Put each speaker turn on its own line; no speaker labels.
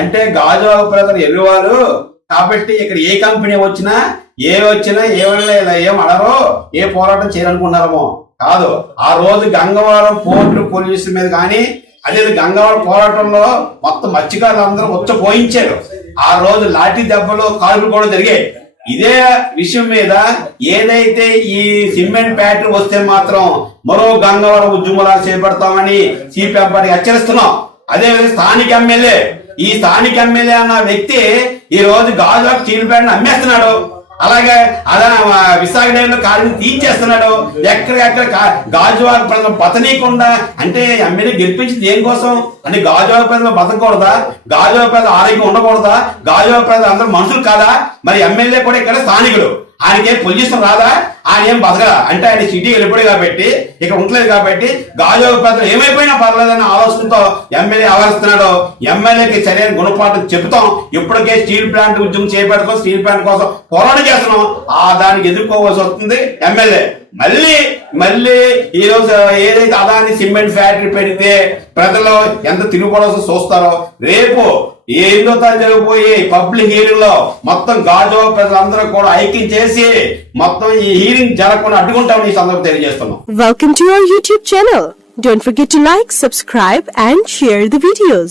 అంటే గాజు ప్రజలు ఎరువారు కాబట్టి ఇక్కడ ఏ కంపెనీ వచ్చినా ఏ వచ్చినా ఏమైనా ఇలా ఏం అడరో ఏ పోరాటం చేయాలనుకున్నారమో. కాదు ఆ రోజు గంగవరం పోర్టు పోలీసుల మీద కానీ అదే గంగవరం పోరాటంలో మొత్తం మత్స్యకారులు అందరూ వచ్చి పోయించారు. ఆ రోజు లాఠీ దెబ్బలు కాల్పులు కూడా జరిగాయి. ఇదే విషయం మీద ఏదైతే ఈ సిమెంట్ ఫ్యాక్టరీ వస్తే మాత్రం మరో గంగవరం ఉద్యమలా చేపడతామని సిపిఎం పార్టీ హెచ్చరిస్తున్నాం. అదే విధంగా స్థానిక ఎమ్మెల్యే ఈ స్థానిక ఎమ్మెల్యే అన్న వ్యక్తి ఈ రోజు గాజు స్టీల్ అమ్మేస్తున్నాడు. అలాగే అదే విశాఖ డైరీలో కారుని తీయించేస్తున్నాడు ఎక్కడెక్కడ గాజువాక ప్రజలు బతనీయకుండా అంటే ఎమ్మెల్యే గెలిపించింది దేనికోసం? అంటే గాజువాక ప్రజలు బతకూడదా గాజువాక ప్రజలు ఆరోగ్యం ఉండకూడదా? గాజువాక ప్రజలు అందరూ మనుషులు కాదా? మరి ఎమ్మెల్యే కూడా ఇక్కడ స్థానికుడు. ఆయనకేం పొజిషన్ రాదా? ఆయన ఏం బతకదా అంటే ఆయన సిటీ వెళ్ళిపోయి కాబట్టి ఇక ఉండలేదు కాబట్టి గాజువాక ఏమైపోయినా పర్లేదన్న ఆలోచనతో ఎమ్మెల్యే ఆవరిస్తున్నాడు ఎమ్మెల్యేకి సరైన గుణపాఠం చెబుతాం. ఇప్పటికే స్టీల్ ప్లాంట్ ఉద్యమం చేపడతాం స్టీల్ ప్లాంట్ కోసం పోరాటం చేస్తున్నాం. ఆ దానికి ఎదుర్కోవాల్సి వస్తుంది ఎమ్మెల్యే. మళ్ళీ మళ్ళీ ఈరోజు ఏదైతే అదాని సిమెంట్ ఫ్యాక్టరీ పెడితే ప్రజలు ఎంత తిరుగుపడాల్సి చూస్తారో రేపు ఏదో హిందుత్వం జరిగిపోయి పబ్లిక్ హీరింగ్లో మొత్తం గాజువ ప్రజలందరూ కూడా ఐక్యం చేసి మొత్తం ఈ హీరింగ్ జరగకుండా అడ్డుకుంటామని ఈ సందర్భం తెలియజేస్తున్నాం.
Welcome to YouTube channel don't forget to like subscribe and share the videos